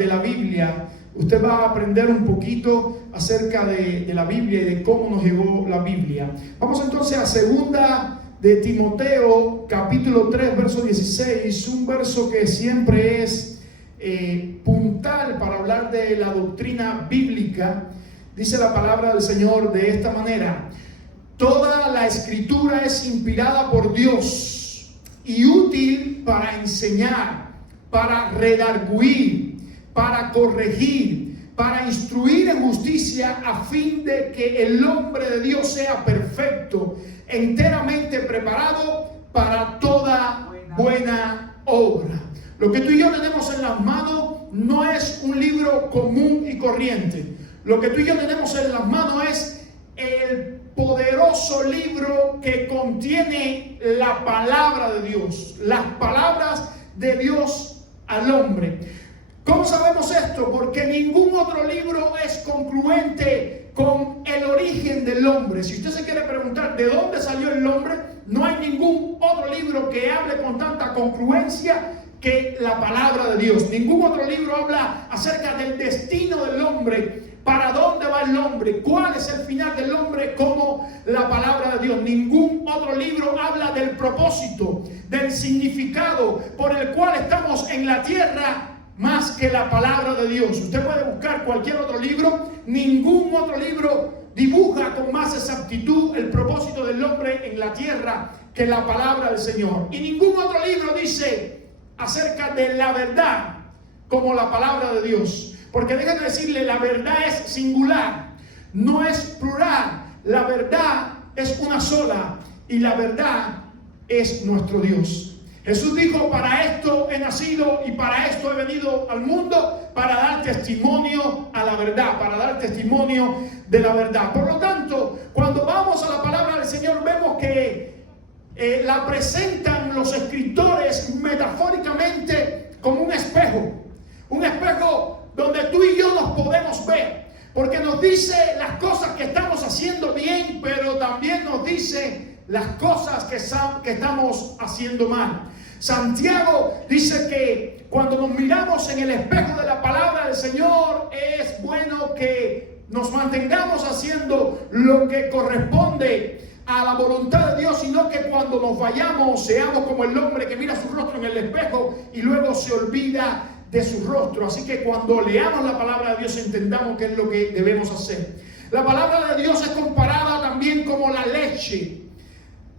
de la Biblia, usted va a aprender un poquito acerca de la Biblia y de cómo nos llegó la Biblia. Vamos entonces a segunda de Timoteo, capítulo 3, verso 16, un verso que siempre es puntal para hablar de la doctrina bíblica. Dice la palabra del Señor de esta manera: toda la escritura es inspirada por Dios y útil para enseñar, para redarguir, para corregir, para instruir en justicia, a fin de que el hombre de Dios sea perfecto, enteramente preparado para toda buena obra. Lo que tú y yo tenemos en las manos no es un libro común y corriente. Lo que tú y yo tenemos en las manos es el poderoso libro que contiene la palabra de Dios, las palabras de Dios al hombre. ¿Cómo sabemos esto? Porque ningún otro libro es concluente con el origen del hombre. Si usted se quiere preguntar de dónde salió el hombre, no hay ningún otro libro que hable con tanta congruencia que la palabra de Dios. Ningún otro libro habla acerca del destino del hombre, para dónde va el hombre, cuál es el final del hombre, como la palabra de Dios. Ningún otro libro habla del propósito, del significado por el cual estamos en la tierra, más que la palabra de Dios. Usted puede buscar cualquier otro libro, ningún otro libro dibuja con más exactitud el propósito del hombre en la tierra que la palabra del Señor. Y ningún otro libro dice acerca de la verdad como la palabra de Dios. Porque déjenme decirle, la verdad es singular, no es plural. La verdad es una sola y la verdad es nuestro Dios. Jesús dijo: para esto he nacido y para esto he venido al mundo, para dar testimonio a la verdad, para dar testimonio de la verdad. Por lo tanto, cuando vamos a la palabra del Señor, vemos que la presentan los escritores metafóricamente como un espejo donde tú y yo nos podemos ver, porque nos dice las cosas que estamos haciendo bien, pero también nos dice las cosas que estamos haciendo mal. Santiago dice que cuando nos miramos en el espejo de la palabra del Señor, es bueno que nos mantengamos haciendo lo que corresponde a la voluntad de Dios, sino que cuando nos vayamos seamos como el hombre que mira su rostro en el espejo y luego se olvida de su rostro. Así que cuando leamos la palabra de Dios, entendamos qué es lo que debemos hacer. La palabra de Dios es comparada también como la leche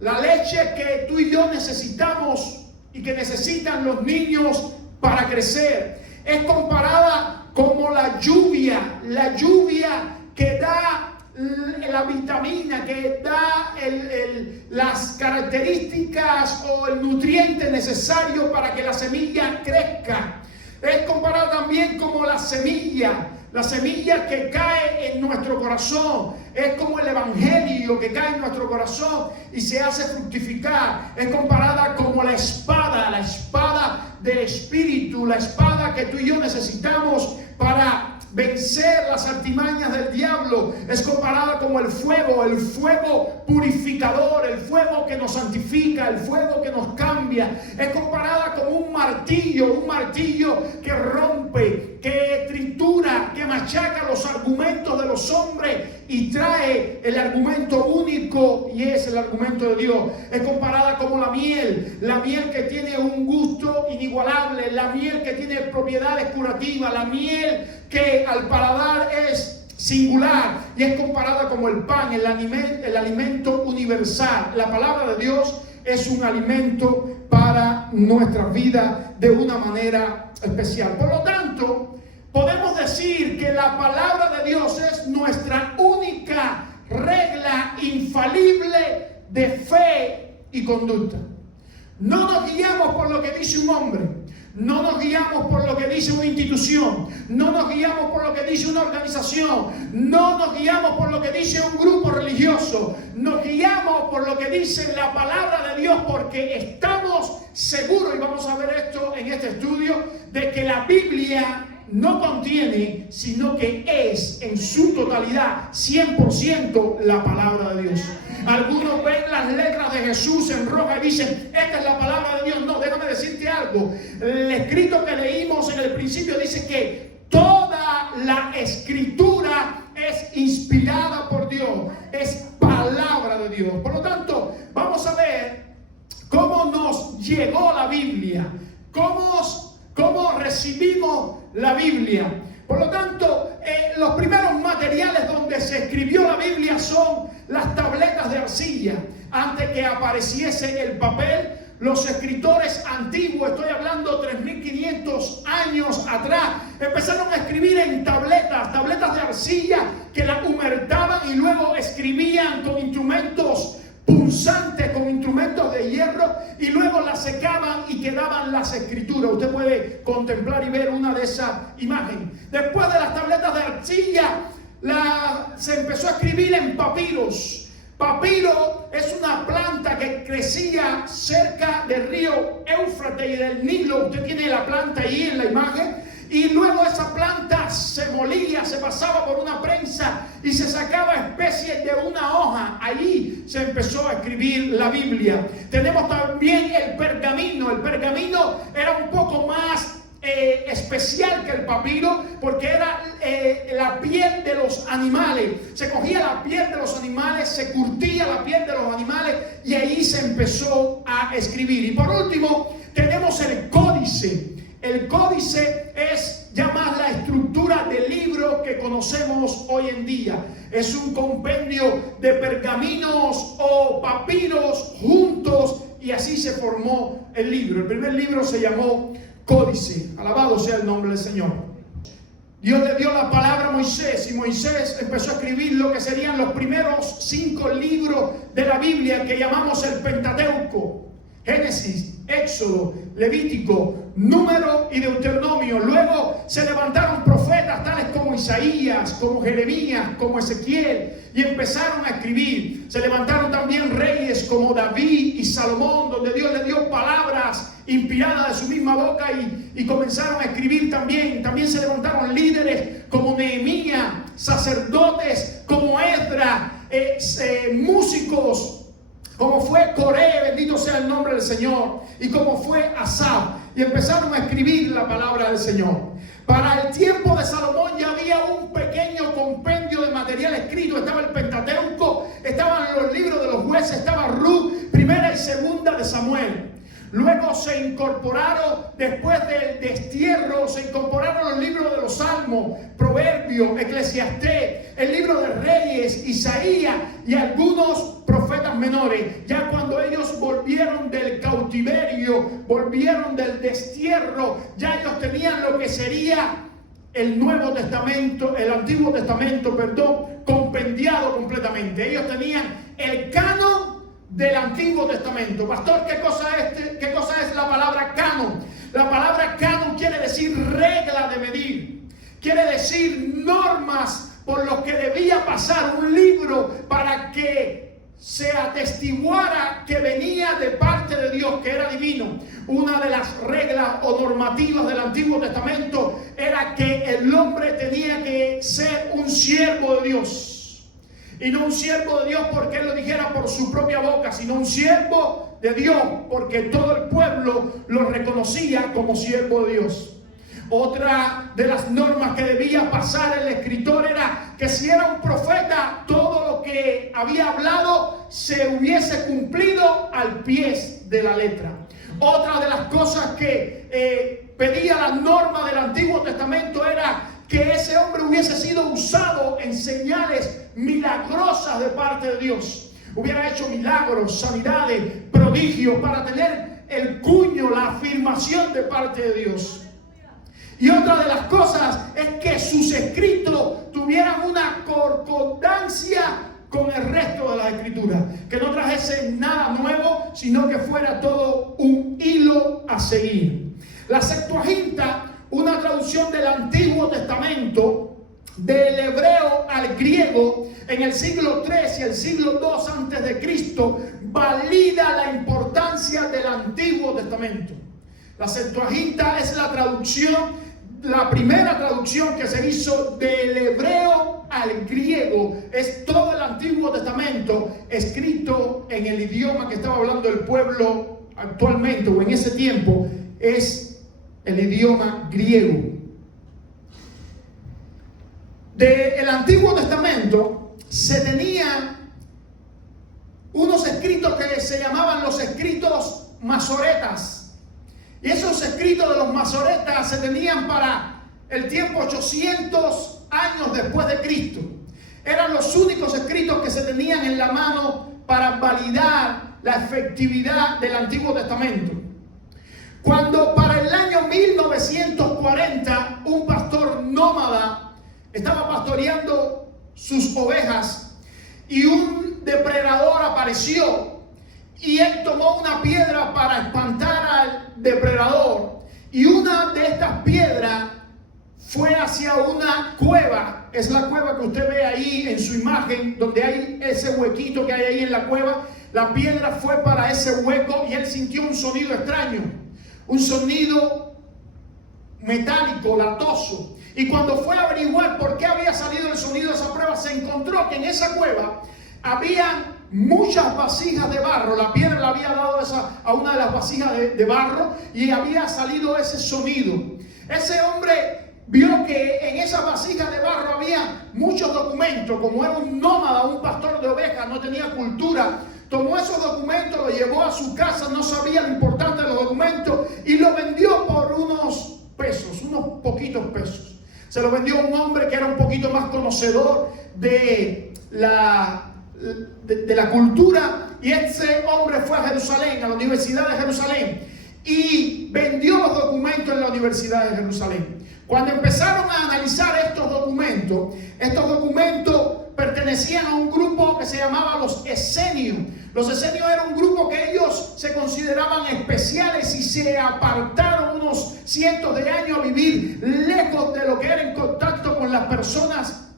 que tú y yo necesitamos y que necesitan los niños para crecer. Es comparada como la lluvia que da la vitamina, que da las características o el nutriente necesario para que la semilla crezca. Es comparada también como la semilla que cae en nuestro corazón. Es como el evangelio que cae en nuestro corazón y se hace fructificar. Es comparada como la espada del espíritu, la espada que tú y yo necesitamos para vencer las artimañas del diablo. Es comparada como el fuego purificador, el fuego que nos santifica, el fuego que nos cambia. Es comparada como un martillo que rompe, que tritura, que machaca los argumentos de los hombres y trae el argumento único, y es el argumento de Dios. Es comparada como la miel que tiene un gusto inigualable, la miel que tiene propiedades curativas, la miel que al paladar es singular, y es comparada como el pan, el alimento universal. La palabra de Dios es un alimento para nuestra vida de una manera especial. Por lo tanto, podemos decir que la palabra de Dios es nuestra única regla infalible de fe y conducta. No nos guiamos por lo que dice un hombre, no nos guiamos por lo que dice una institución, no nos guiamos por lo que dice una organización, no nos guiamos por lo que dice un grupo religioso, nos guiamos por lo que dice la palabra de Dios, porque estamos seguros, y vamos a ver esto en este estudio, de que la Biblia no contiene, sino que es en su totalidad 100% la palabra de Dios. Algunos ven las letras de Jesús en roja y dicen: esta es la palabra de Dios. No, déjame decirte algo. El escrito que leímos en el principio dice que toda la escritura es inspirada por Dios, es palabra de Dios. Por lo tanto, vamos a ver cómo nos llegó la Biblia, cómo recibimos la Biblia. Por lo tanto, los primeros materiales donde se escribió la Biblia son las tabletas de arcilla. Antes que apareciese el papel, los escritores antiguos, estoy hablando 3500 años atrás, empezaron a escribir en tabletas de arcilla que las humertaban y luego escribían con instrumentos punzantes, con instrumentos de hierro, y luego las secaban y quedaban las escrituras. Usted puede contemplar y ver una de esas imágenes. Después de las tabletas de arcilla, se empezó a escribir en papiros. Papiro es una planta que crecía cerca del río Éufrates y del Nilo. Usted tiene la planta ahí en la imagen. Y luego esa planta se molía, se pasaba por una prensa y se sacaba especie de una hoja. Allí se empezó a escribir la Biblia. Tenemos también el pergamino. El pergamino era un poco más especial que el papiro, porque era la piel de los animales. Se cogía la piel de los animales, se curtía la piel de los animales y ahí se empezó a escribir. Y por último tenemos el códice. El códice es ya más la estructura del libro que conocemos hoy en día. Es un compendio de pergaminos o papiros juntos y así se formó el libro. El primer libro se llamó Códice. Alabado sea el nombre del Señor. Dios le dio la palabra a Moisés y Moisés empezó a escribir lo que serían los primeros 5 libros de la Biblia que llamamos el Pentateuco: Génesis, Éxodo, Levítico, Número y Deuteronomio. Luego se levantaron profetas tales como Isaías, como Jeremías, como Ezequiel, y empezaron a escribir. Se levantaron también reyes como David y Salomón, donde Dios le dio palabras inspiradas de su misma boca y comenzaron a escribir también. También se levantaron líderes como Nehemías, sacerdotes como Esdras, músicos como fue Coré, bendito sea el nombre del Señor, y como fue Asaf, y empezaron a escribir la palabra del Señor. Para el tiempo de Salomón ya había un pequeño compendio de material escrito. Estaba el Pentateuco, estaban los libros de los jueces, estaba Ruth, primera y segunda de Samuel. Luego se incorporaron, después del destierro, se incorporaron los libros de los Salmos, Proverbios, Eclesiastés, el libro de Reyes, Isaías y algunos profetas menores. Ya cuando ellos volvieron del cautiverio, volvieron del destierro, ya ellos tenían lo que sería el Nuevo Testamento, el Antiguo Testamento, compendiado completamente. Ellos tenían el canon del Antiguo Testamento. Pastor, ¿qué cosa es la palabra canon? La palabra canon quiere decir regla de medir, quiere decir normas por lo que debía pasar un libro para que se atestiguara que venía de parte de Dios, que era divino. Una de las reglas o normativas del Antiguo Testamento era que el hombre tenía que ser un siervo de Dios. Y no un siervo de Dios porque él lo dijera por su propia boca, sino un siervo de Dios porque todo el pueblo lo reconocía como siervo de Dios. Otra de las normas que debía pasar el escritor era que si era un profeta, todo lo que había hablado se hubiese cumplido al pie de la letra. Otra de las cosas que pedía la norma del Antiguo Testamento era que ese hombre hubiese sido usado en señales milagrosas de parte de Dios. Hubiera hecho milagros, sanidades, prodigios para tener el cuño, la afirmación de parte de Dios. Y otra de las cosas es que sus escritos tuvieran una concordancia con el resto de las escrituras, que no trajese nada nuevo, sino que fuera todo un hilo a seguir. La Septuaginta, una traducción del Antiguo Testamento, del hebreo al griego, en el siglo III y el siglo II antes de Cristo, valida la importancia del Antiguo Testamento. La Septuaginta es la traducción, la primera traducción que se hizo del hebreo al griego. Es todo el Antiguo Testamento escrito en el idioma que estaba hablando el pueblo actualmente o en ese tiempo, es el idioma griego. del Antiguo Testamento se tenían unos escritos que se llamaban los escritos masoretas. Y esos escritos de los masoretas se tenían para el tiempo 800 años después de Cristo. Eran los únicos escritos que se tenían en la mano para validar la efectividad del Antiguo Testamento. Cuando para el año 1940 un pastor nómada estaba pastoreando sus ovejas y un depredador apareció y él tomó una piedra para espantar al depredador, y una de estas piedras fue hacia una cueva. Es la cueva que usted ve ahí en su imagen, donde hay ese huequito que hay ahí en la cueva. La piedra fue para ese hueco y él sintió un sonido extraño, un sonido metálico, latoso. Y cuando fue a averiguar por qué había salido el sonido de esa prueba, se encontró que en esa cueva había muchas vasijas de barro. La piedra le había dado a una de las vasijas de barro y había salido ese sonido. Ese hombre vio que en esas vasijas de barro había muchos documentos. Como era un nómada, un pastor de ovejas, no tenía cultura, tomó esos documentos, los llevó a su casa, no sabía lo importante de los documentos y lo vendió por unos pesos, unos poquitos pesos. Se lo vendió a un hombre que era un poquito más conocedor de la cultura, y ese hombre fue a Jerusalén, a la Universidad de Jerusalén, y vendió los documentos en la Universidad de Jerusalén. Cuando empezaron a analizar estos documentos pertenecían a un grupo que se llamaba los esenios. Los esenios era un grupo que ellos se consideraban especiales y se apartaron unos cientos de años a vivir lejos de lo que era en contacto con las personas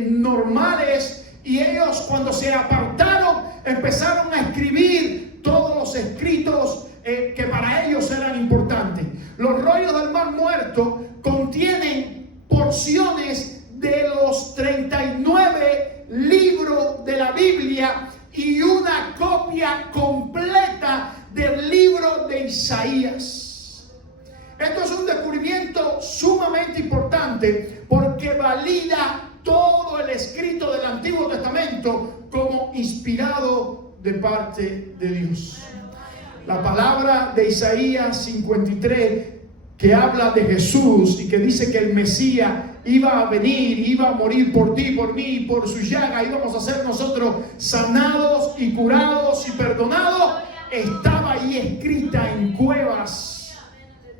normales. Y ellos, cuando se apartaron, empezaron a escribir todos los escritos que para ellos eran importantes. Los rollos del Mar Muerto contienen porciones de los 39 libros de la Biblia y una copia completa del libro de Isaías. Esto es un descubrimiento sumamente importante porque valida todo el escrito del Antiguo Testamento como inspirado de parte de Dios. La palabra de Isaías 53, que habla de Jesús y que dice que el Mesías iba a venir, iba a morir por ti, por mí, y por su llaga íbamos a ser nosotros sanados y curados y perdonados, estaba ahí escrita en cuevas,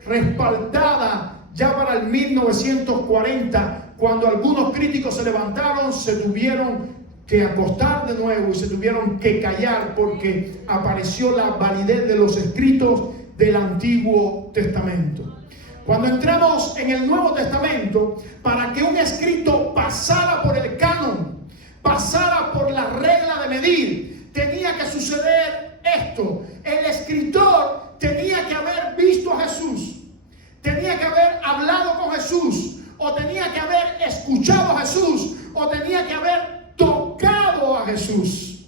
respaldada ya para el 1940, cuando algunos críticos se levantaron, se tuvieron que acostar de nuevo y se tuvieron que callar porque apareció la validez de los escritos del Antiguo Testamento. Cuando entramos en el Nuevo Testamento, para que un escrito pasara por el canon, pasara por la regla de medir, tenía que suceder esto. El escritor tenía que haber visto a Jesús, tenía que haber hablado con Jesús, o tenía que haber escuchado a Jesús, o tenía que haber tocado a Jesús.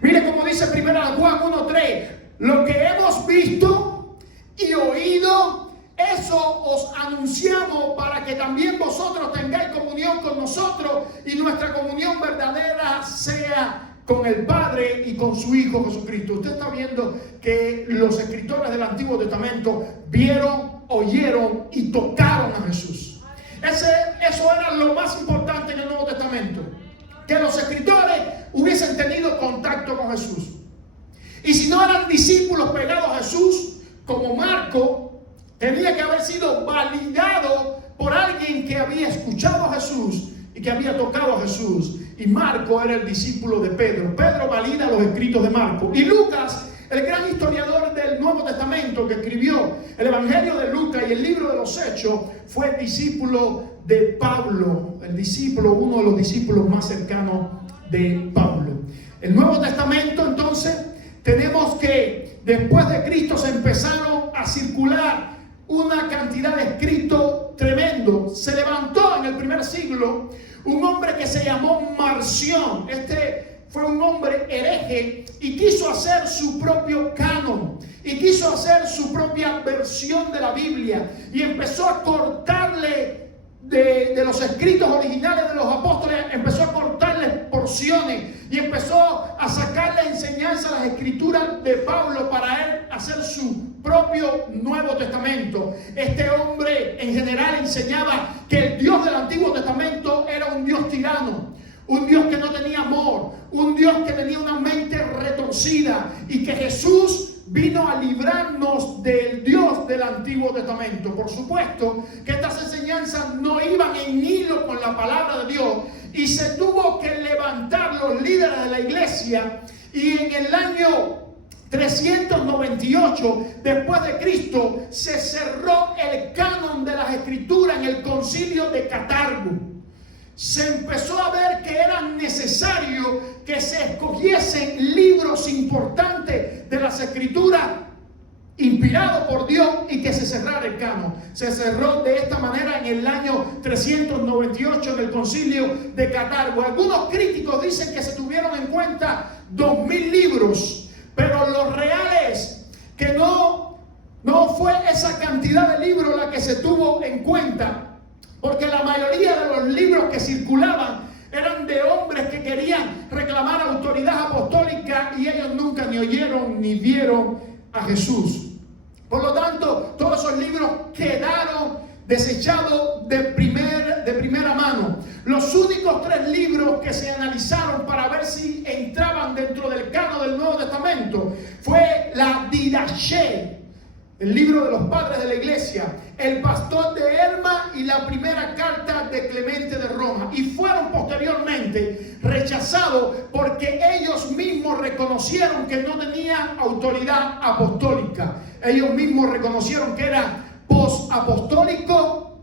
Mire cómo dice 1 Juan 1:3: lo que hemos visto y oído, eso os anunciamos para que también vosotros tengáis comunión con nosotros y nuestra comunión verdadera sea con el Padre y con su Hijo Jesucristo. Usted está viendo que los escritores del Antiguo Testamento vieron, oyeron y tocaron a Jesús. Eso era lo más importante en el Nuevo Testamento, que los escritores hubiesen tenido contacto con Jesús. Y si no eran discípulos pegados a Jesús, como Marco, tenía que haber sido validado por alguien que había escuchado a Jesús y que había tocado a Jesús. Y Marco era el discípulo de Pedro. Pedro valida los escritos de Marco. Y Lucas, el gran historiador del Nuevo Testamento, que escribió el Evangelio de Lucas y el libro de los Hechos, fue discípulo de Pablo, uno de los discípulos más cercanos de Pablo. El Nuevo Testamento, entonces, tenemos que después de Cristo se empezaron a circular una cantidad de escritos tremendo. Se levantó en el primer siglo un hombre que se llamó Marción. Este fue un hombre hereje y quiso hacer su propio canon y quiso hacer su propia versión de la Biblia y empezó a cortarle de los escritos originales de los apóstoles, empezó a cortarles porciones y empezó a sacarle enseñanza a las escrituras de Pablo para él hacer su propio Nuevo Testamento. Este hombre en general enseñaba que el Dios del Antiguo Testamento era un Dios tirano, un Dios que no tenía amor, un Dios que tenía una mente retorcida, y que Jesús vino a librarnos del Dios del Antiguo Testamento. Por supuesto que estas enseñanzas no iban en hilo con la palabra de Dios, y se tuvo que levantar los líderes de la iglesia, y en el año 398 después de Cristo se cerró el canon de las escrituras en el concilio de Cartago. Se empezó a ver que era necesario que se escogiesen libros importantes de las escrituras inspirados por Dios y que se cerrara el canon. Se cerró de esta manera en el año 398 en el concilio de Cartago. Algunos críticos dicen que se tuvieron en cuenta 2000 libros, pero lo real es que no fue esa cantidad de libros la que se tuvo en cuenta, porque la mayoría de los libros que circulaban eran de hombres que querían reclamar autoridad apostólica, y ellos nunca ni oyeron ni vieron a Jesús. Por lo tanto, todos esos libros quedaron desechados de primera mano. Los únicos 3 libros que se analizaron para ver si entraban dentro del canon del Nuevo Testamento fue la Didache, el libro de los padres de la iglesia, el Pastor de Hermas y la primera carta de Clemente de Roma, y fueron posteriormente rechazados porque ellos mismos reconocieron que no tenían autoridad apostólica. Ellos mismos reconocieron que era posapostólico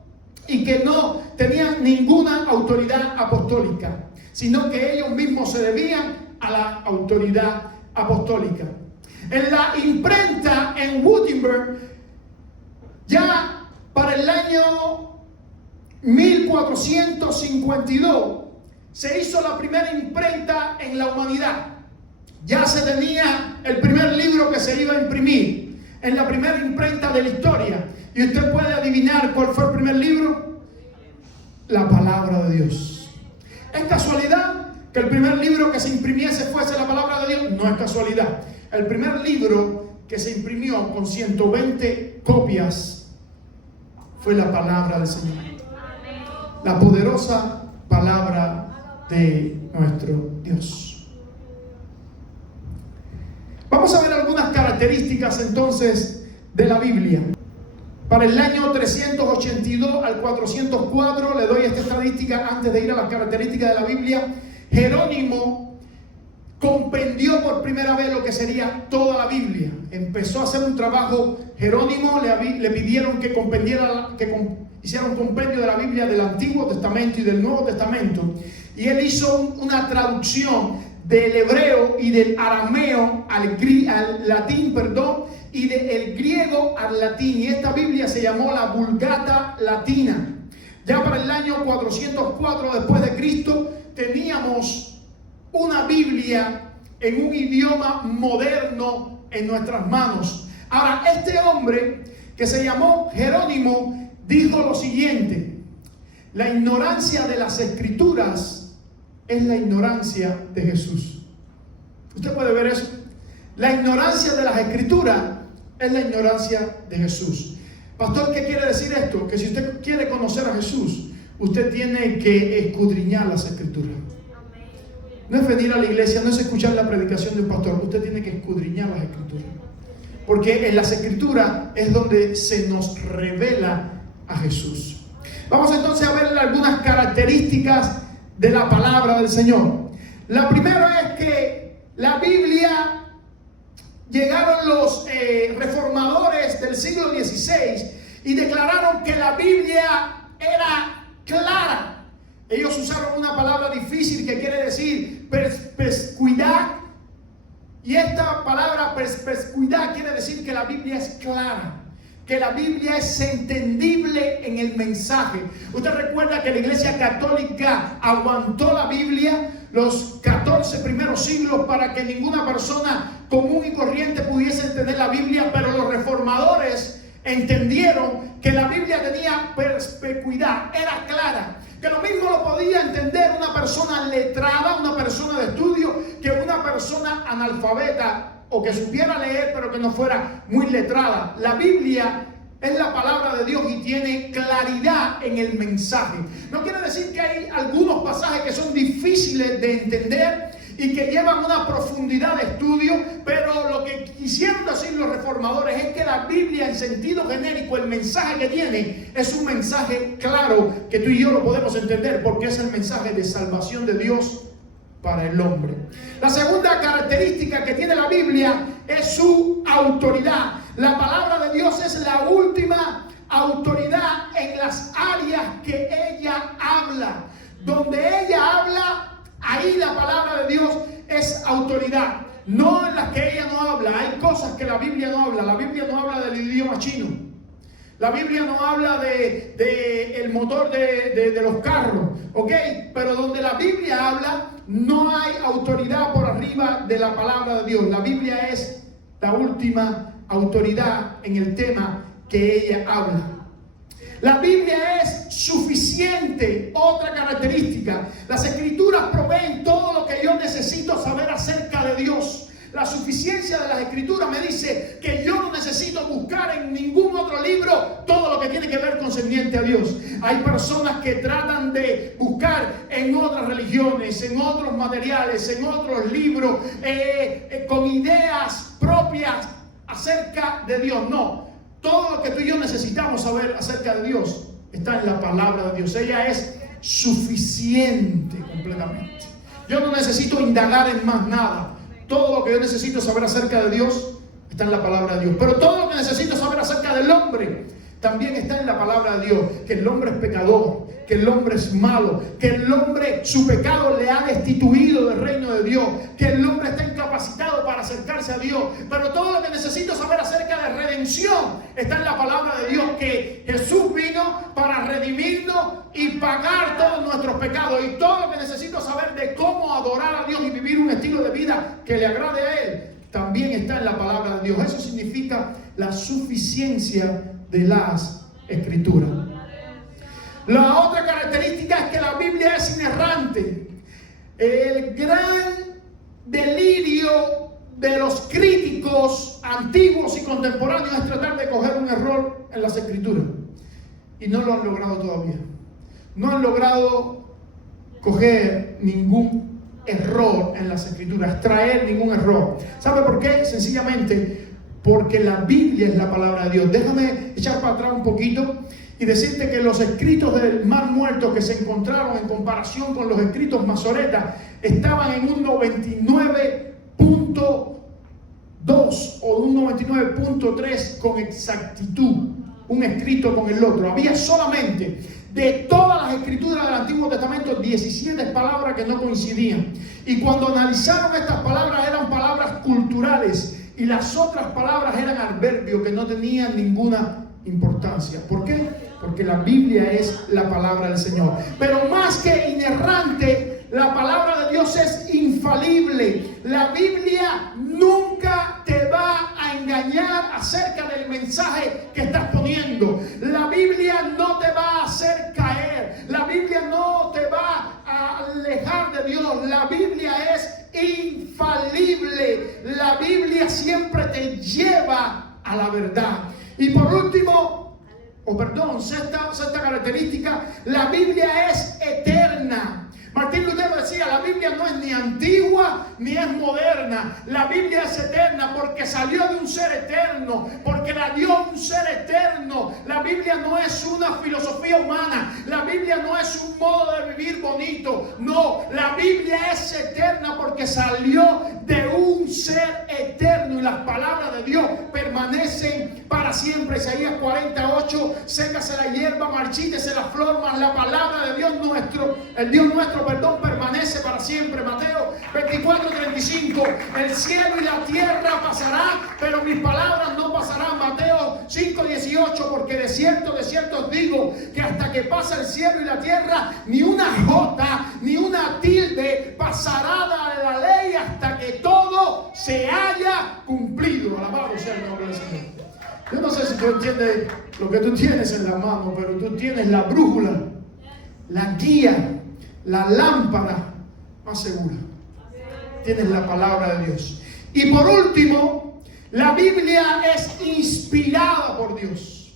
y que no tenían ninguna autoridad apostólica, sino que ellos mismos se debían a la autoridad apostólica. En la imprenta en Wittenberg, ya para el año 1452, se hizo la primera imprenta en la humanidad. Ya se tenía el primer libro que se iba a imprimir en la primera imprenta de la historia. ¿Y usted puede adivinar cuál fue el primer libro? La palabra de Dios. ¿Es casualidad que el primer libro que se imprimiese fuese la palabra de Dios? No es casualidad. El primer libro que se imprimió con 120 copias fue la palabra del Señor. La poderosa palabra de nuestro Dios. Vamos a ver algunas características entonces de la Biblia. Para el año 382 al 404, le doy esta estadística antes de ir a las características de la Biblia. Jerónimo compendió por primera vez lo que sería toda la Biblia. Empezó a hacer un trabajo. Jerónimo le pidieron que hiciera un compendio de la Biblia del Antiguo Testamento y del Nuevo Testamento, y él hizo una traducción del hebreo y del arameo al latín, y del griego al latín, y esta Biblia se llamó la Vulgata Latina. Ya para el año 404 después de Cristo teníamos una Biblia en un idioma moderno en nuestras manos. Ahora, este hombre que se llamó Jerónimo dijo lo siguiente: la ignorancia de las escrituras es la ignorancia de Jesús. Usted puede ver eso. La ignorancia de las escrituras es la ignorancia de Jesús. Pastor, ¿qué quiere decir esto? Que si usted quiere conocer a Jesús, usted tiene que escudriñar las escrituras. No es venir a la iglesia, no es escuchar la predicación de un pastor. Usted tiene que escudriñar las escrituras, porque en las escrituras es donde se nos revela a Jesús. Vamos entonces a ver algunas características de la palabra del Señor. La primera es que la Biblia, llegaron los reformadores del siglo XVI y declararon que la Biblia era clara. Ellos usaron una palabra difícil que quiere decir perspicuidad, y esta palabra perspicuidad quiere decir que la Biblia es clara, que la Biblia es entendible en el mensaje. Usted recuerda que la Iglesia Católica aguantó la Biblia los 14 primeros siglos para que ninguna persona común y corriente pudiese entender la Biblia, pero los reformadores entendieron que la Biblia tenía perspicuidad, era clara, que lo mismo lo podía entender una persona letrada, una persona de estudio, que una persona analfabeta o que supiera leer pero que no fuera muy letrada. La Biblia es la palabra de Dios y tiene claridad en el mensaje. No quiere decir que hay algunos pasajes que son difíciles de entender y que llevan una profundidad de estudio, pero lo que quisieron decir los reformadores es que la Biblia en sentido genérico, el mensaje que tiene es un mensaje claro que tú y yo lo podemos entender porque es el mensaje de salvación de Dios para el hombre. La segunda característica que tiene la Biblia es su autoridad. La palabra de Dios es la última autoridad en las áreas que ella habla. Donde ella habla, ahí la palabra de Dios es autoridad. No en las que ella no habla. Hay cosas que la Biblia no habla. La Biblia no habla del idioma chino. La Biblia no habla de el motor de los carros, ¿ok? Pero donde la Biblia habla, no hay autoridad por arriba de la palabra de Dios. La Biblia es la última autoridad en el tema que ella habla. La Biblia es suficiente. Otra característica: las Escrituras proveen todo lo que yo necesito saber acerca de Dios. La suficiencia de las Escrituras me dice que yo no necesito buscar en ningún otro libro todo lo que tiene que ver concerniente a Dios. Hay personas que tratan de buscar en otras religiones, en otros materiales, en otros libros, con ideas propias acerca de Dios. No, todo lo que tú y yo necesitamos saber acerca de Dios está en la palabra de Dios. Ella es suficiente completamente. Yo no necesito indagar en más nada. Todo lo que yo necesito saber acerca de Dios está en la palabra de Dios. Pero todo lo que necesito saber acerca del hombre también está en la palabra de Dios. Que el hombre es pecador, que el hombre es malo, que el hombre, su pecado le ha destituido del reino de Dios, que el hombre está incapacitado para acercarse a Dios. Pero todo lo que necesito saber acerca de redención está en la palabra de Dios, que Jesús vino para redimirnos y pagar todos nuestros pecados. Y todo lo que necesito saber de cómo adorar a Dios y vivir un estilo de vida que le agrade a Él también está en la palabra de Dios. Eso significa la suficiencia de las Escrituras. La otra característica es que la Biblia es inerrante. El gran delirio de los críticos antiguos y contemporáneos es tratar de coger un error en las Escrituras. Y no lo han logrado todavía. No han logrado coger ningún error en las Escrituras, extraer ningún error. ¿Sabe por qué? Sencillamente porque la Biblia es la palabra de Dios. Déjame echar para atrás un poquito y decirte que los escritos del Mar Muerto que se encontraron en comparación con los escritos masoretas estaban en un 99.2 o un 99.3 con exactitud, un escrito con el otro. Había solamente de todas las escrituras del Antiguo Testamento 17 palabras que no coincidían. Y cuando analizaron estas palabras, eran palabras culturales y las otras palabras eran adverbios que no tenían ninguna importancia. ¿Por qué? Porque la Biblia es la palabra del Señor. Pero más que inerrante, la palabra de Dios es infalible. La Biblia nunca te va a engañar acerca del mensaje que estás poniendo. La Biblia no te va a hacer caer. La Biblia no te va a alejar de Dios. La Biblia es infalible. La Biblia siempre te lleva a la verdad. Y por último, sexta característica, la Biblia es eterna. Martín Lutero decía, la Biblia no es ni antigua ni es moderna. La Biblia es eterna porque salió de un ser eterno, porque la dio un ser eterno. La Biblia no es una filosofía humana. La Biblia no es un modo de vivir bonito. No, la Biblia es eterna porque salió de un ser eterno y las palabras de Dios permanecen para siempre. Isaías 48, sécase la hierba, marchítese la flor, mas la palabra de Dios nuestro, el Dios nuestro, permanece para siempre. Mateo 24:35, el cielo y la tierra pasarán, pero mis palabras no pasarán. Mateo 5:18, porque de cierto os digo que hasta que pasa el cielo y la tierra, ni una jota ni una tilde pasará de la ley hasta que todo se haya cumplido. Alabado sea el nombre del Señor. Yo no sé si si tú entiendes lo que tú tienes en la mano, pero tú tienes la brújula, la guía, la lámpara más segura. Tienes la palabra de Dios. Y por último, la Biblia es inspirada por Dios.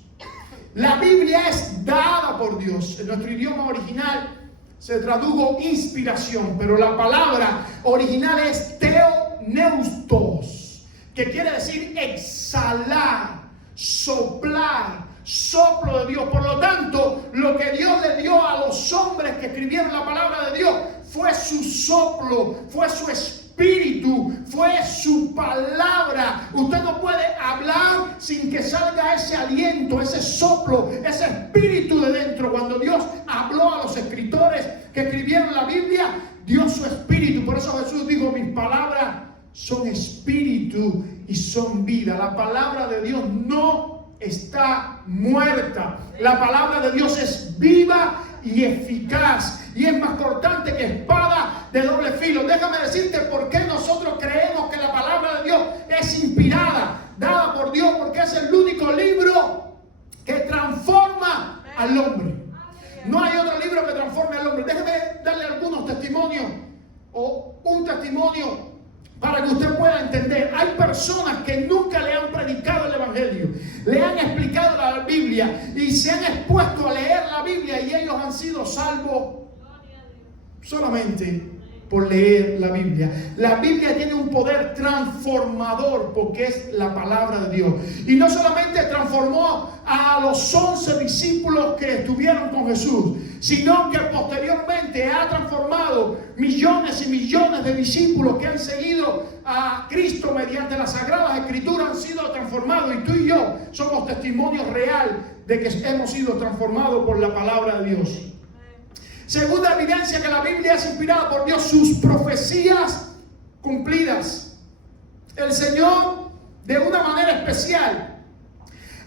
La Biblia es dada por Dios. En nuestro idioma original se tradujo inspiración, pero la palabra original es theopneustos, que quiere decir exhalar, soplar, soplo de Dios. Por lo tanto, lo que Dios le dio a los hombres que escribieron la palabra de Dios fue su soplo, fue su espíritu, fue su palabra. Usted no puede hablar sin que salga ese aliento, ese soplo, ese espíritu de dentro. Cuando Dios habló a los escritores que escribieron la Biblia, dio su espíritu. Por eso Jesús dijo: mis palabras son espíritu y son vida. La palabra de Dios no está muerta. La palabra de Dios es viva y eficaz, y es más cortante que espada de doble filo. Déjame decirte por qué nosotros creemos que la palabra de Dios es inspirada, dada por Dios, porque es el único libro que transforma al hombre. No hay otro libro que transforme al hombre. Déjame darle algunos testimonios, o un testimonio, para que usted pueda entender. Hay personas que nunca le han predicado el Evangelio, le han explicado la Biblia y se han expuesto a leer la Biblia, y ellos han sido salvos solamente por leer la Biblia. La Biblia tiene un poder transformador porque es la palabra de Dios. Y no solamente transformó a los 11 discípulos que estuvieron con Jesús, sino que posteriormente ha transformado millones y millones de discípulos que han seguido a Cristo mediante las Sagradas Escrituras. Han sido transformados, y tú y yo somos testimonios real de que hemos sido transformados por la palabra de Dios. Segunda evidencia que la Biblia es inspirada por Dios: sus profecías cumplidas. El Señor, de una manera especial,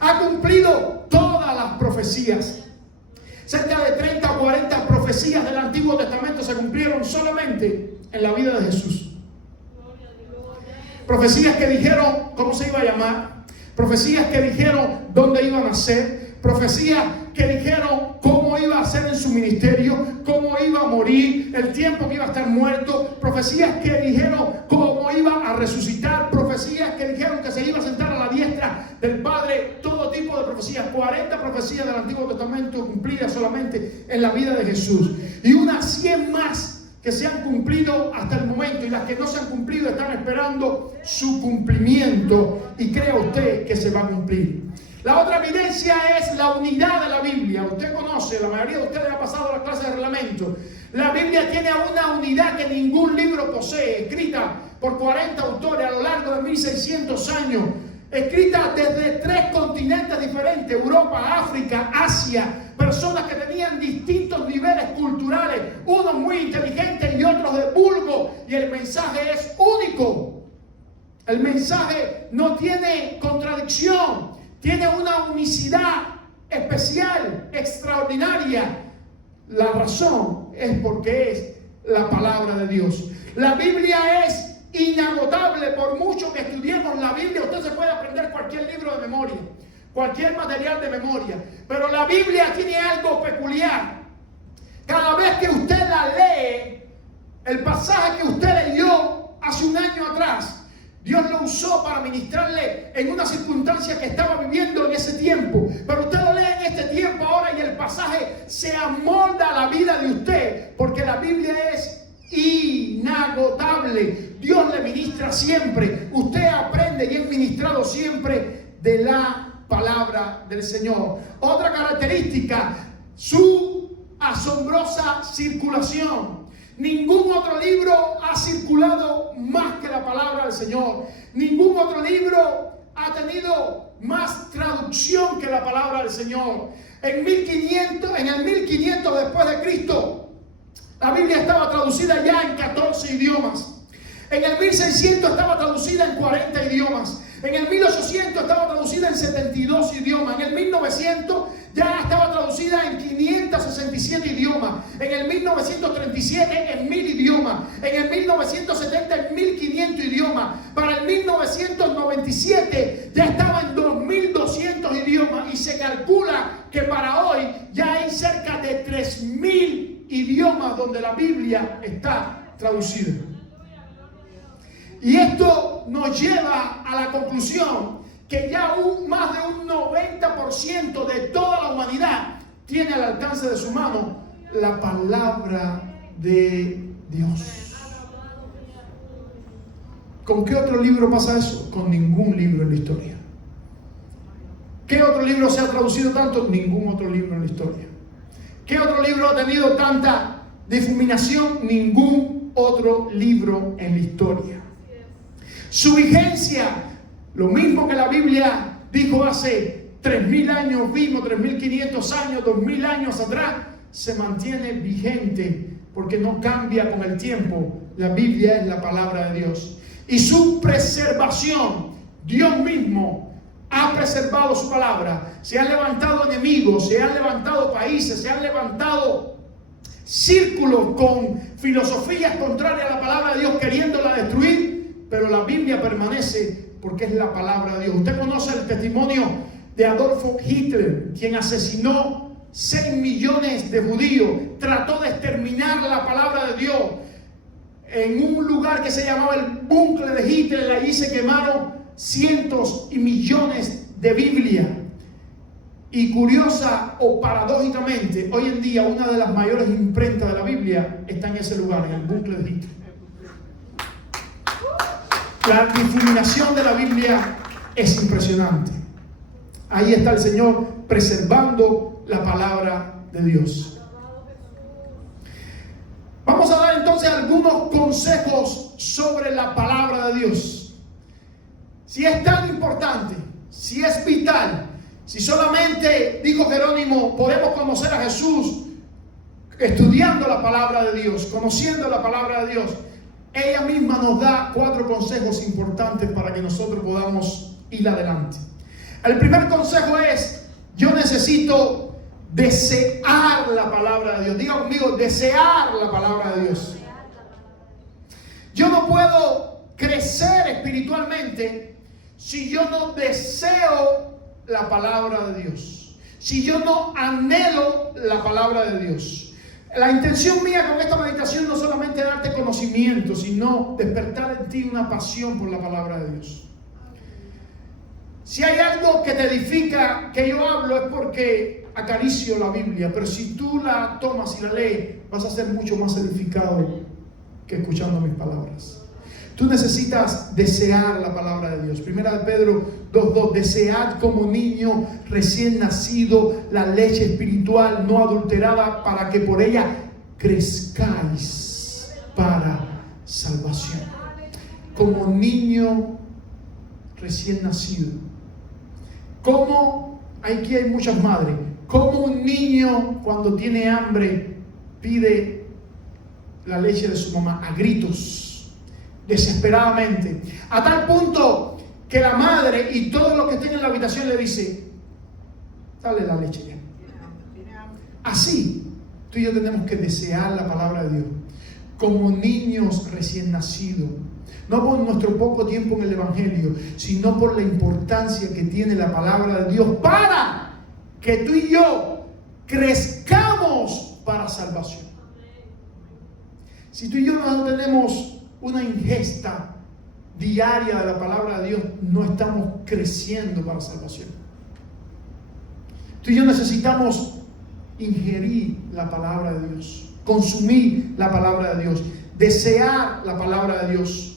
ha cumplido todas las profecías. Cerca de 30 o 40 profecías del Antiguo Testamento se cumplieron solamente en la vida de Jesús. Profecías que dijeron cómo se iba a llamar, profecías que dijeron dónde iba a nacer, profecías que dijeron cómo iba a ser en su ministerio, cómo iba a morir, el tiempo que iba a estar muerto, profecías que dijeron cómo iba a resucitar, profecías que dijeron que se iba a sentar a la diestra del Padre. Todo tipo de profecías. 40 profecías del Antiguo Testamento cumplidas solamente en la vida de Jesús, y unas 100 más que se han cumplido hasta el momento, y las que no se han cumplido están esperando su cumplimiento, y crea usted que se va a cumplir. La otra evidencia es la unidad de la Biblia. Usted conoce, la mayoría de ustedes ha pasado la clase de reglamento. La Biblia tiene una unidad que ningún libro posee, escrita por 40 autores a lo largo de 1600 años, escrita desde 3 continentes diferentes: Europa, África, Asia. Personas que tenían distintos niveles culturales, unos muy inteligentes y otros de vulgo, y el mensaje es único. El mensaje no tiene contradicción, tiene una unicidad especial, extraordinaria. La razón es porque es la palabra de Dios. La Biblia es inagotable. Por mucho que estudiemos la Biblia, usted se puede aprender cualquier libro de memoria, cualquier material de memoria, pero la Biblia tiene algo peculiar. Cada vez que usted la lee, el pasaje que usted leyó hace un año atrás, Dios lo usó para ministrarle en una circunstancia que estaba viviendo en ese tiempo, pero usted lo lee en este tiempo ahora, y el pasaje se amolda a la vida de usted, porque la Biblia es inagotable. Dios le ministra siempre, usted aprende y es ministrado siempre de la palabra del Señor. Otra característica: su asombrosa circulación. Ningún otro libro ha circulado más que la palabra del Señor. Ningún otro libro ha tenido más traducción que la palabra del Señor. En el 1500 después de Cristo, la Biblia estaba traducida ya en 14 idiomas. En el 1600 estaba traducida en 40 idiomas. En el 1800 estaba traducida en 72 idiomas. En el 1900 ya estaba traducida en 567 idiomas. En el 1937 en 1000 idiomas. En el 1970 en 1500 idiomas. Para el 1997 ya estaba en 2200 idiomas. Biblia está traducida. Y esto nos lleva a la conclusión que ya más de un 90% de toda la humanidad tiene al alcance de su mano la palabra de Dios. ¿Con qué otro libro pasa eso? Con ningún libro en la historia. ¿Qué otro libro se ha traducido tanto? Ningún otro libro en la historia. ¿Qué otro libro ha tenido tanta difuminación? Ningún otro libro en la historia. Su vigencia, lo mismo que la Biblia dijo hace 3.000 años, vimos 3.500 años, 2.000 años atrás, se mantiene vigente porque no cambia con el tiempo. La Biblia es la palabra de Dios. Y su preservación, Dios mismo ha preservado su palabra. Se han levantado enemigos, se han levantado países, se han levantado círculos con filosofías contrarias a la palabra de Dios queriéndola destruir, pero la Biblia permanece porque es la palabra de Dios. Usted conoce el testimonio de Adolfo Hitler, quien asesinó 6 millones de judíos, trató de exterminar la palabra de Dios en un lugar que se llamaba el búnker de Hitler. Allí se quemaron cientos y millones de Biblias. Y curiosa o paradójicamente, hoy en día una de las mayores imprentas de la Biblia está en ese lugar, en el búnker de Hitler. La difuminación de la Biblia es impresionante. Ahí está el Señor preservando la palabra de Dios. Vamos a dar entonces algunos consejos sobre la palabra de Dios. Si es tan importante, si es vital, si solamente, dijo Jerónimo, podemos conocer a Jesús estudiando la palabra de Dios, conociendo la palabra de Dios, ella misma nos da 4 consejos importantes para que nosotros podamos ir adelante. El primer consejo es: yo necesito desear la palabra de Dios. Diga conmigo, desear la palabra de Dios. Yo no puedo crecer espiritualmente si yo no deseo la palabra de Dios, si yo no anhelo la palabra de Dios. La intención mía con esta meditación no solamente es darte conocimiento, sino despertar en ti una pasión por la palabra de Dios. Si hay algo que te edifica, que yo hablo, es porque acaricio la Biblia, pero si tú la tomas y la lees, vas a ser mucho más edificado que escuchando mis palabras. Tú necesitas desear la palabra de Dios. Primera de Pedro 2:2: desead como niño recién nacido la leche espiritual no adulterada, para que por ella crezcáis para salvación. Como niño recién nacido. Como aquí hay muchas madres. Como un niño cuando tiene hambre pide la leche de su mamá a gritos, desesperadamente, a tal punto que la madre y todos los que estén en la habitación le dice: dale la leche ya. Así tú y yo tenemos que desear la palabra de Dios como niños recién nacidos, no por nuestro poco tiempo en el Evangelio, sino por la importancia que tiene la palabra de Dios para que tú y yo crezcamos para salvación. Si tú y yo no tenemos una ingesta diaria de la palabra de Dios, no estamos creciendo para salvación. Tú y yo necesitamos ingerir la palabra de Dios, consumir la palabra de Dios, desear la palabra de Dios.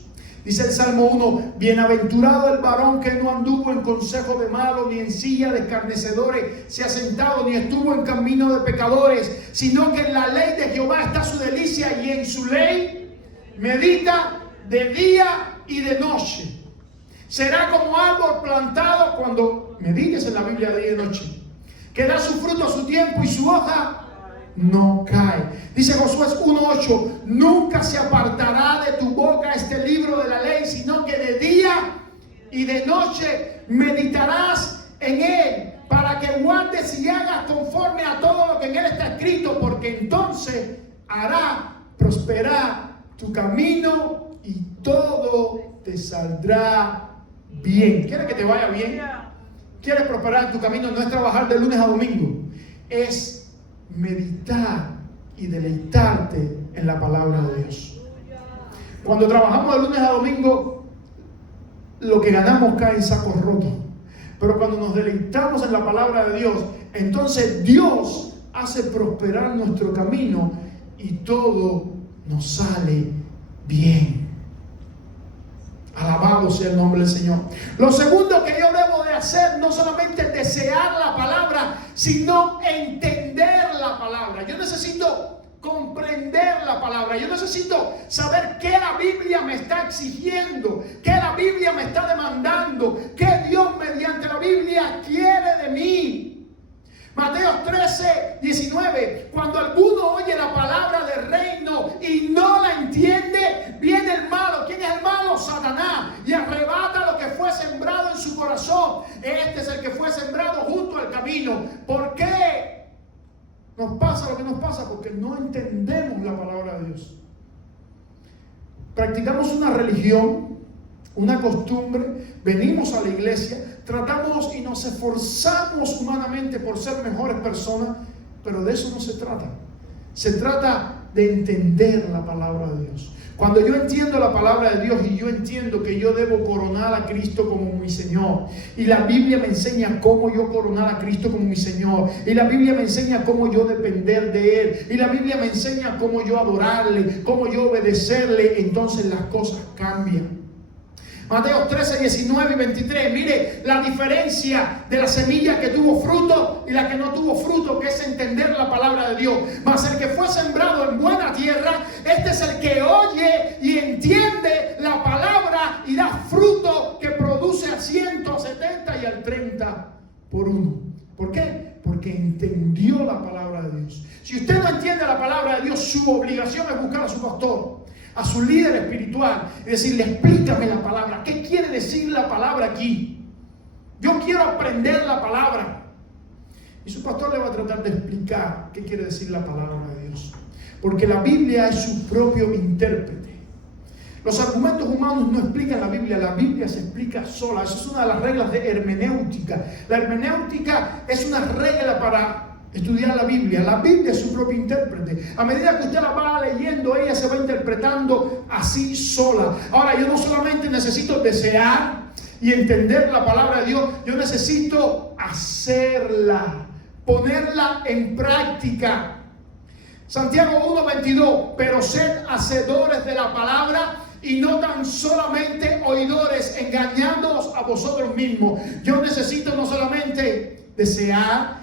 Dice el Salmo 1: bienaventurado el varón que no anduvo en consejo de malos, ni en silla de escarnecedores se ha sentado, ni estuvo en camino de pecadores, sino que en la ley de Jehová está su delicia, y en su ley medita de día y de noche. Será como árbol plantado, cuando medites en la Biblia de día y de noche, que da su fruto a su tiempo y su hoja no cae. Dice Josué 1:8: nunca se apartará de tu boca este libro de la ley, sino que de día y de noche meditarás en él, para que guardes y hagas conforme a todo lo que en él está escrito, porque entonces hará prosperar tu camino y todo te saldrá bien. ¿Quieres que te vaya bien? ¿Quieres prosperar en tu camino? No es trabajar de lunes a domingo, es meditar y deleitarte en la palabra de Dios. Cuando trabajamos de lunes a domingo, lo que ganamos cae en sacos rotos. Pero cuando nos deleitamos en la palabra de Dios, entonces Dios hace prosperar nuestro camino y todo nos sale bien. Alabado sea el nombre del Señor. Lo segundo que yo debo de hacer, no solamente desear la palabra, sino entender la palabra. Yo necesito comprender la palabra. Yo necesito saber qué la Biblia me está exigiendo, qué la Biblia me está demandando, qué Dios mediante la Biblia quiere de mí. Mateo 13:19. Cuando alguno oye la palabra del reino y no la entiende, viene el malo. ¿Quién es el malo? Satanás. Y arrebata lo que fue sembrado en su corazón. Este es el que fue sembrado junto al camino. ¿Por qué nos pasa lo que nos pasa? Porque no entendemos la palabra de Dios. Practicamos una religión, una costumbre, venimos a la iglesia, tratamos y nos esforzamos humanamente por ser mejores personas, pero de eso no se trata. Se trata de entender la palabra de Dios. Cuando yo entiendo la palabra de Dios y yo entiendo que yo debo coronar a Cristo como mi Señor, y la Biblia me enseña cómo yo coronar a Cristo como mi Señor, y la Biblia me enseña cómo yo depender de Él, y la Biblia me enseña cómo yo adorarle, cómo yo obedecerle, entonces las cosas cambian. Mateo 13:19 y 23. Mire la diferencia de la semilla que tuvo fruto y la que no tuvo fruto, que es entender la palabra de Dios. Mas el que fue sembrado en buena tierra, este es el que oye y entiende la palabra y da fruto que produce al 100, a 70 y al 30 por uno. ¿Por qué? Porque entendió la palabra de Dios. Si usted no entiende la palabra de Dios, su obligación es buscar a su pastor, a su líder espiritual, y decirle: explícame la palabra. ¿Qué quiere decir la palabra aquí? Yo quiero aprender la palabra. Y su pastor le va a tratar de explicar qué quiere decir la palabra de Dios. Porque la Biblia es su propio intérprete. Los argumentos humanos no explican la Biblia se explica sola. Esa es una de las reglas de hermenéutica. La hermenéutica es una regla para estudiar la Biblia es su propio intérprete. A medida que usted la va leyendo, ella se va interpretando así sola. Ahora, yo no solamente necesito desear y entender la palabra de Dios, yo necesito hacerla, ponerla en práctica. Santiago 1:22. Pero sed hacedores de la palabra y no tan solamente oidores, engañándoos a vosotros mismos. Yo necesito no solamente desear,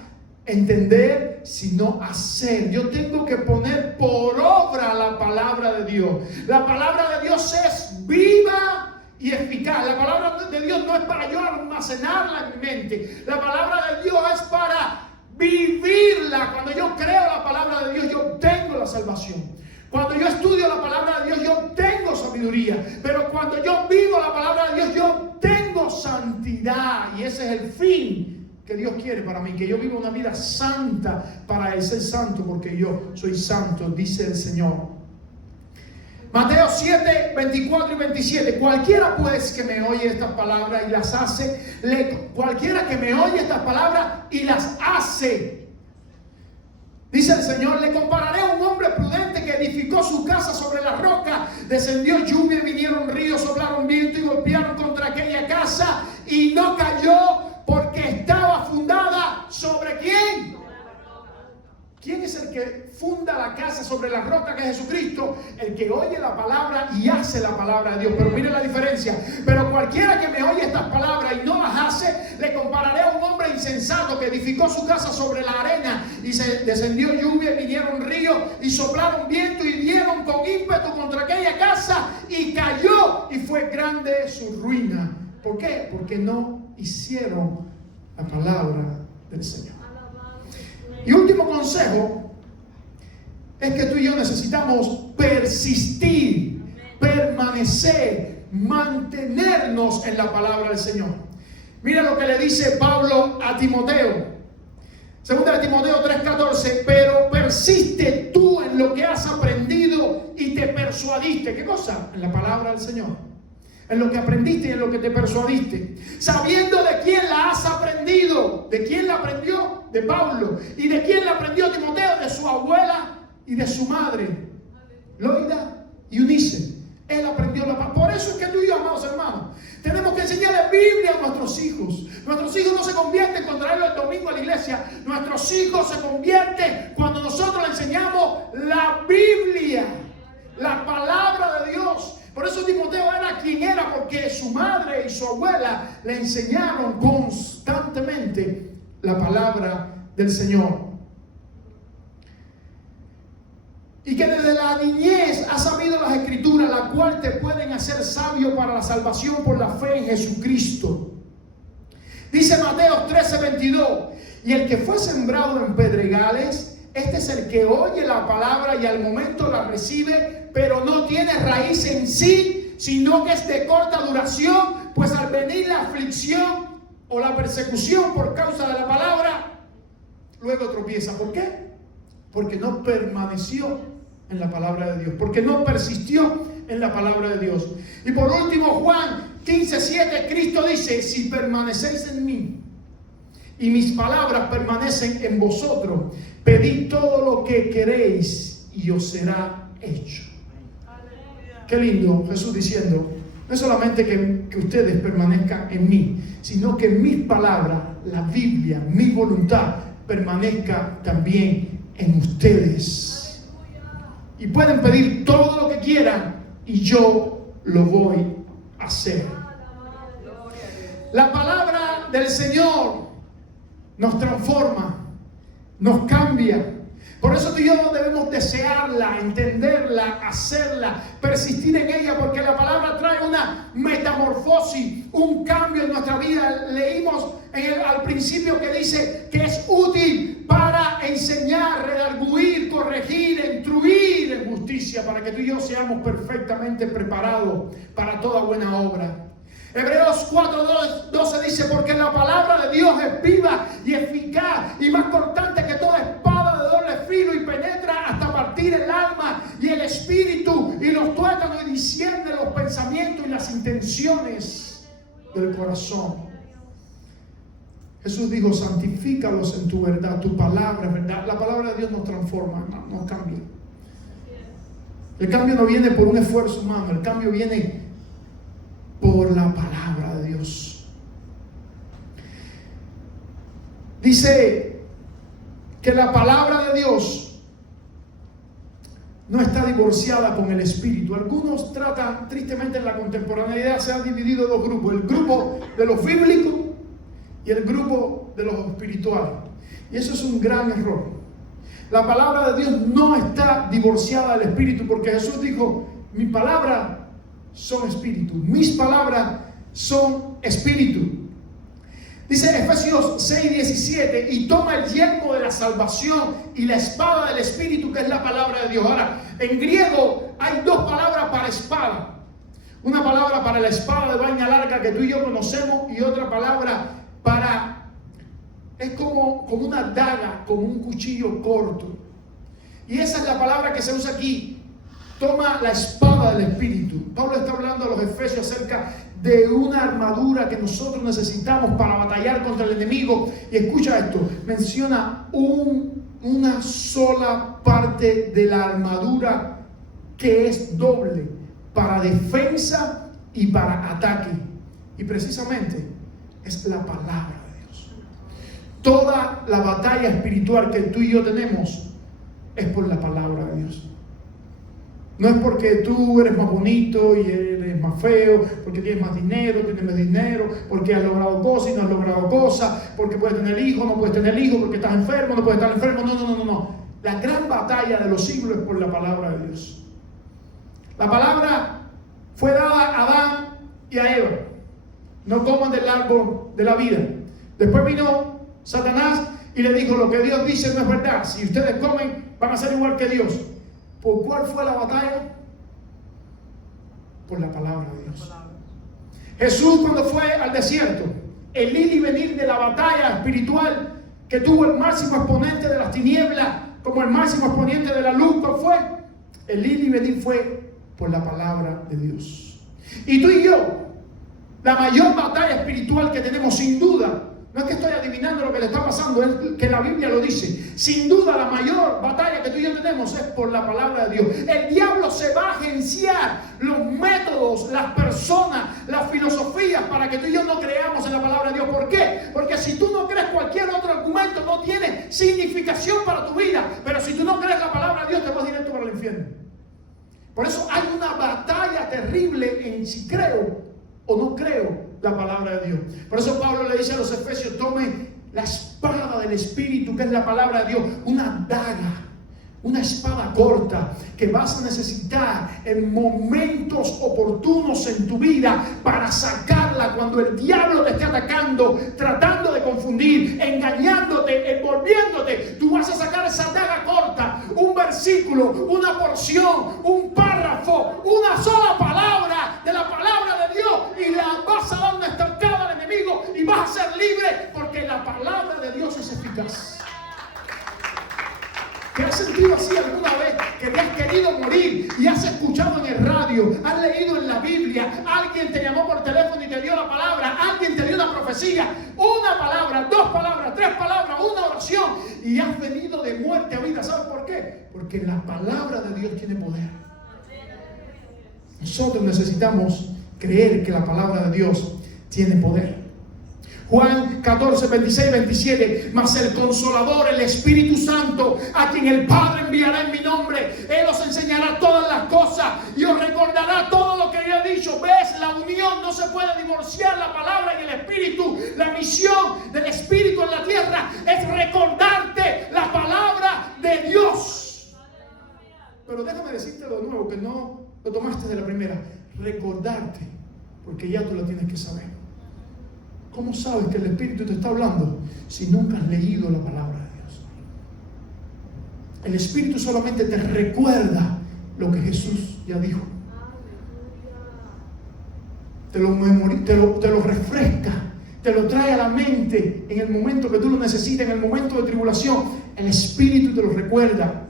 entender, sino hacer. Yo tengo que poner por obra la palabra de Dios. La palabra de Dios es viva y eficaz. La palabra de Dios no es para yo almacenarla en mi mente. La palabra de Dios es para vivirla. Cuando yo creo la palabra de Dios, yo obtengo la salvación. Cuando yo estudio la palabra de Dios, yo obtengo sabiduría. Pero cuando yo vivo la palabra de Dios, yo obtengo santidad. Y ese es el fin que Dios quiere para mí, que yo viva una vida santa para Él, ser santo porque yo soy santo, dice el Señor. Mateo 7:24 y 27. Cualquiera pues que me oye estas palabras y las hace, cualquiera que me oye estas palabras y las hace, dice el Señor, le compararé a un hombre prudente que edificó su casa sobre la roca. Descendió lluvia, vinieron ríos, soplaron viento y golpearon contra aquella casa y no cayó, porque estaba fundada ¿sobre quién? ¿Quién es el que funda la casa sobre la roca, que es Jesucristo? El que oye la palabra y hace la palabra de Dios. Pero mire la diferencia. Pero cualquiera que me oye estas palabras y no las hace, le compararé a un hombre insensato que edificó su casa sobre la arena y se descendió lluvia y vinieron ríos y soplaron viento y dieron con ímpetu contra aquella casa y cayó y fue grande su ruina. ¿Por qué? Porque no hicieron la palabra del Señor. Y último consejo es que tú y yo necesitamos persistir, permanecer, mantenernos en la palabra del Señor. Mira lo que le dice Pablo a Timoteo. Segunda de Timoteo 3:14. Pero persiste tú en lo que has aprendido y te persuadiste. ¿Qué cosa? En la palabra del Señor. En lo que aprendiste y en lo que te persuadiste. Sabiendo de quién la has aprendido. ¿De quién la aprendió? De Pablo. ¿Y de quién la aprendió Timoteo? De su abuela y de su madre. Loida y Eunice. Él aprendió la palabra. Por eso es que tú y yo, amados hermanos, tenemos que enseñarle Biblia a nuestros hijos. Nuestros hijos no se convierten con traerlos el domingo a la iglesia. Nuestros hijos se convierten cuando nosotros le enseñamos la Biblia, la palabra de Dios. Por eso Timoteo era quien era, porque su madre y su abuela le enseñaron constantemente la palabra del Señor. Y que desde la niñez has sabido las Escrituras, las cuales te pueden hacer sabio para la salvación por la fe en Jesucristo. Dice Mateo 13:22, y el que fue sembrado en pedregales, este es el que oye la palabra y al momento la recibe, pero no tiene raíz en sí, sino que es de corta duración, pues al venir la aflicción o la persecución por causa de la palabra, luego tropieza. ¿Por qué? Porque no permaneció en la palabra de Dios, porque no persistió en la palabra de Dios. Y por último, Juan 15:7, Cristo dice: si permanecéis en mí y mis palabras permanecen en vosotros, pedid todo lo que queréis y os será hecho. Qué lindo Jesús diciendo, no es solamente que ustedes permanezcan en mí, sino que mis palabras, la Biblia, mi voluntad, permanezca también en ustedes. Y pueden pedir todo lo que quieran y yo lo voy a hacer. La palabra del Señor nos transforma, nos cambia. Por eso tú y yo debemos desearla, entenderla, hacerla, persistir en ella, porque la palabra trae una metamorfosis, un cambio en nuestra vida. Leímos al principio que dice que es útil para enseñar, redarguir, corregir, instruir en justicia, para que tú y yo seamos perfectamente preparados para toda buena obra. Hebreos 4:12 dice: porque la palabra de Dios es viva y eficaz y más cortante que toda espada de doble filo, y penetra hasta partir el alma y el espíritu y los tuétanos, y discierne los pensamientos y las intenciones del corazón. Jesús dijo: santifícalos en tu verdad, tu palabra es verdad. La palabra de Dios nos transforma, nos cambia. El cambio no viene por un esfuerzo humano, el cambio viene por la palabra de Dios. Dice que la palabra de Dios no está divorciada con el espíritu. Algunos tratan, tristemente en la contemporaneidad se han dividido en dos grupos: el grupo de los bíblicos y el grupo de los espirituales. Y eso es un gran error. La palabra de Dios no está divorciada del espíritu, porque Jesús dijo: mi palabra son espíritu, mis palabras son espíritu. Dice Efesios 6:17: y toma el yelmo de la salvación y la espada del espíritu, que es la palabra de Dios. Ahora, en griego hay dos palabras para espada. Una palabra para la espada de vaina larga que tú y yo conocemos, y otra palabra para, es como una daga, como un cuchillo corto. Y esa es la palabra que se usa aquí. Toma la espada del espíritu. Pablo está hablando a los efesios acerca de una armadura que nosotros necesitamos para batallar contra el enemigo. Y escucha esto, menciona una sola parte de la armadura que es doble, para defensa y para ataque. Y precisamente es la palabra de Dios. Toda la batalla espiritual que tú y yo tenemos es por la palabra de Dios. No es porque tú eres más bonito y eres más feo, porque tienes más dinero, tienes menos dinero, porque has logrado cosas y no has logrado cosas, porque puedes tener hijos, no puedes tener hijos, porque estás enfermo, no puedes estar enfermo. No. La gran batalla de los siglos es por la palabra de Dios. La palabra fue dada a Adán y a Eva: no coman del árbol de la vida. Después vino Satanás y le dijo: lo que Dios dice no es verdad. Si ustedes comen, van a ser igual que Dios. ¿Por cuál fue la batalla? Por la palabra de Dios. Jesús, cuando fue al desierto, el ir y venir de la batalla espiritual que tuvo el máximo exponente de las tinieblas como el máximo exponente de la luz, ¿cuál fue? El ir y venir fue por la palabra de Dios. Y tú y yo, la mayor batalla espiritual que tenemos sin duda No es que estoy adivinando lo que le está pasando, es que la Biblia lo dice. Sin duda la mayor batalla que tú y yo tenemos es por la palabra de Dios. El diablo se va a agenciar los métodos, las personas, las filosofías para que tú y yo no creamos en la palabra de Dios. ¿Por qué? Porque si tú no crees cualquier otro argumento no tiene significación para tu vida. Pero si tú no crees la palabra de Dios te vas directo para el infierno. Por eso hay una batalla terrible en si creo o no creo la palabra de Dios. Por eso Pablo le dice a los Efesios: tome la espada del Espíritu, que es la palabra de Dios, una daga, una espada corta que vas a necesitar en momentos oportunos en tu vida para sacarla cuando el diablo te esté atacando, tratando de confundir, engañándote, envolviéndote. Tú vas a sacar esa daga corta, un versículo, una porción, un párrafo, una sola palabra de la palabra de Dios y la vas a dar una estancada al enemigo y vas a ser libre, porque la palabra de Dios es eficaz. ¿Te has sentido así alguna vez? Que te has querido morir y has escuchado en el radio, has leído en la Biblia, alguien te llamó por teléfono y te dio la palabra, alguien te dio una profecía, una palabra, dos palabras, tres palabras, una oración, y has venido de muerte a vida. ¿Sabes por qué? Porque la palabra de Dios tiene poder. Nosotros necesitamos creer que la palabra de Dios tiene poder. Juan 14, 26, 27. Mas el Consolador, el Espíritu Santo, a quien el Padre enviará en mi nombre, Él os enseñará todas las cosas y os recordará todo lo que yo he dicho. ¿Ves? La unión no se puede divorciar, la palabra y el Espíritu. La misión del Espíritu en la tierra es recordarte la palabra de Dios. Pero déjame decirte de nuevo, que no lo tomaste de la primera. Recordarte, porque ya tú lo tienes que saber. ¿Cómo sabes que el Espíritu te está hablando si nunca has leído la palabra de Dios? El Espíritu solamente te recuerda lo que Jesús ya dijo. Te lo refresca, te lo trae a la mente en el momento que tú lo necesitas, en el momento de tribulación. El Espíritu te lo recuerda.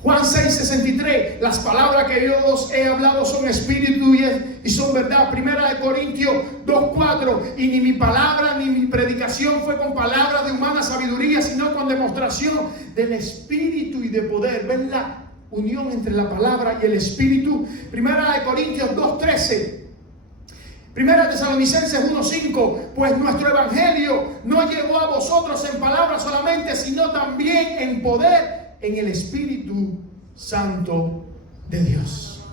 Juan 6:63, las palabras que yo os he hablado son espíritu y son verdad. Primera de Corintios 2:4, y ni mi palabra ni mi predicación fue con palabras de humana sabiduría, sino con demostración del espíritu y de poder. ¿Ven la unión entre la palabra y el espíritu? Primera de Corintios 2:13. Primera de Tesalonicenses 1:5, pues nuestro evangelio no llegó a vosotros en palabras solamente, sino también en poder, en el Espíritu Santo de Dios.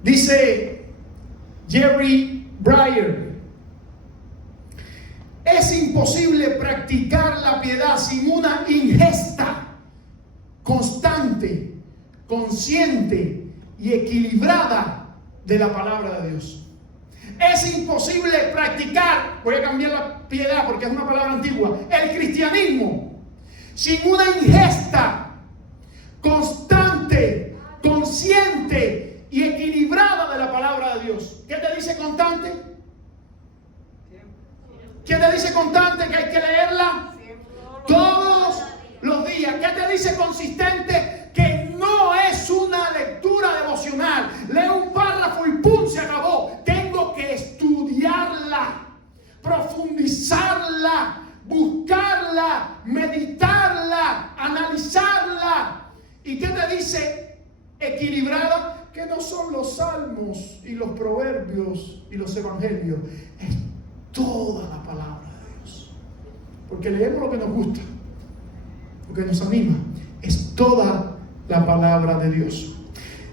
Dice Jerry Breyer: es imposible practicar la piedad sin una ingesta constante, consciente y equilibrada de la palabra de Dios. Es imposible practicar, voy a cambiar la piedad porque es una palabra antigua, el cristianismo, sin una ingesta constante, consciente y equilibrada de la palabra de Dios. ¿Qué te dice constante? ¿Qué te dice constante? Que hay que leerla todos los días. ¿Qué te dice consistente? Que no es una lectura devocional. Lee un párrafo y ¡pum! Se acabó. Tengo que estudiarla, profundizarla, buscarla, meditarla, analizarla. ¿Y qué te dice equilibrada? Que no son los salmos y los proverbios y los evangelios. Es toda la palabra de Dios. Porque leemos lo que nos gusta, lo que nos anima. Es toda la palabra de Dios.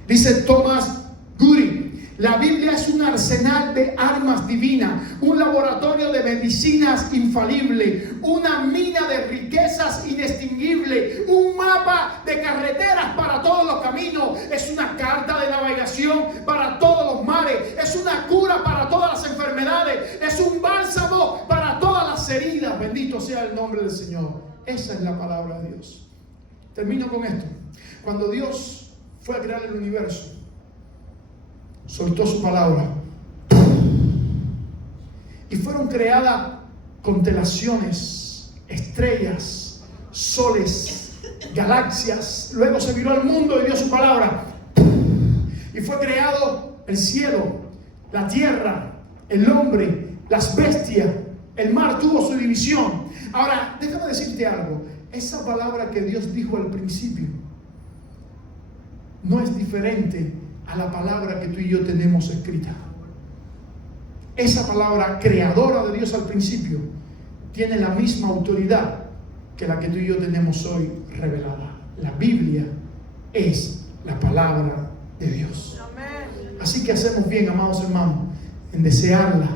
Dice Thomas Goody: la Biblia es un arsenal de armas divinas, un laboratorio de medicinas infalible, una mina de riquezas inextinguible, un mapa de carreteras para todos los caminos, es una carta de navegación para todos los mares, es una cura para todas las enfermedades, es un bálsamo para todas las heridas. Bendito sea el nombre del Señor. Esa es la palabra de Dios. Termino con esto. Cuando Dios fue a crear el universo, soltó su palabra y fueron creadas constelaciones, estrellas, soles, galaxias. Luego se viró al mundo y dio su palabra y fue creado el cielo, la tierra, el hombre, las bestias, el mar tuvo su división. Ahora, déjame decirte algo. Esa palabra que Dios dijo al principio no es diferente a la palabra que tú y yo tenemos escrita. Esa palabra creadora de Dios al principio tiene la misma autoridad que la que tú y yo tenemos hoy revelada. La Biblia es la palabra de Dios. Así que hacemos bien, amados hermanos, en desearla.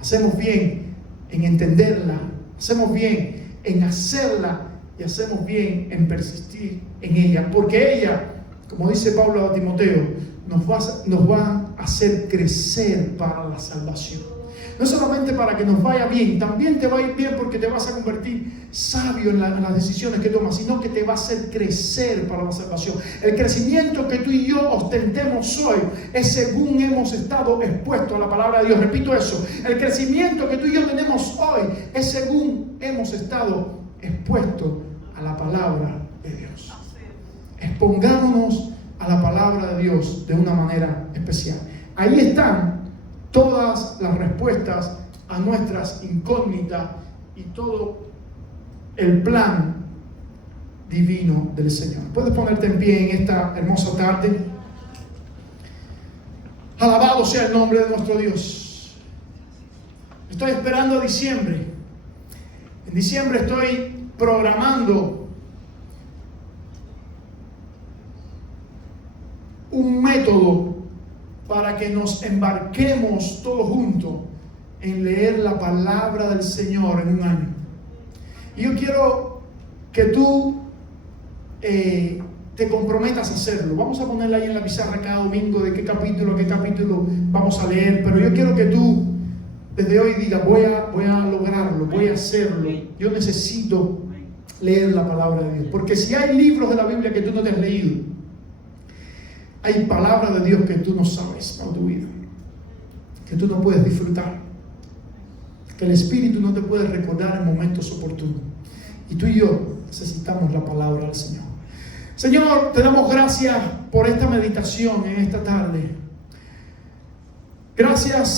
Hacemos bien en entenderla. Hacemos bien en hacerla. Y hacemos bien en persistir en ella. Porque ella, como dice Pablo a Timoteo, nos va a hacer crecer para la salvación. No solamente para que nos vaya bien, también te va a ir bien porque te vas a convertir sabio en las decisiones que tomas, sino que te va a hacer crecer para la salvación. El crecimiento que tú y yo ostentemos hoy es según hemos estado expuestos a la palabra de Dios. Repito eso, el crecimiento que tú y yo tenemos hoy es según hemos estado expuestos a la palabra de Dios. Expongámonos a la palabra de Dios de una manera especial. Ahí están todas las respuestas a nuestras incógnitas y todo el plan divino del Señor. Puedes ponerte en pie en esta hermosa tarde. Alabado sea el nombre de nuestro Dios. Estoy esperando diciembre. En diciembre estoy programando un método para que nos embarquemos todos juntos en leer la palabra del Señor en un año. Y yo quiero que tú te comprometas a hacerlo. Vamos a ponerla ahí en la pizarra cada domingo de qué capítulo vamos a leer, pero yo quiero que tú desde hoy digas, voy a lograrlo, voy a hacerlo. Yo necesito leer la palabra de Dios, porque si hay libros de la Biblia que tú no te has leído, hay palabra de Dios que tú no sabes para tu vida, que tú no puedes disfrutar, que el Espíritu no te puede recordar en momentos oportunos. Y tú y yo necesitamos la palabra del Señor. Señor, te damos gracias por esta meditación en esta tarde. Gracias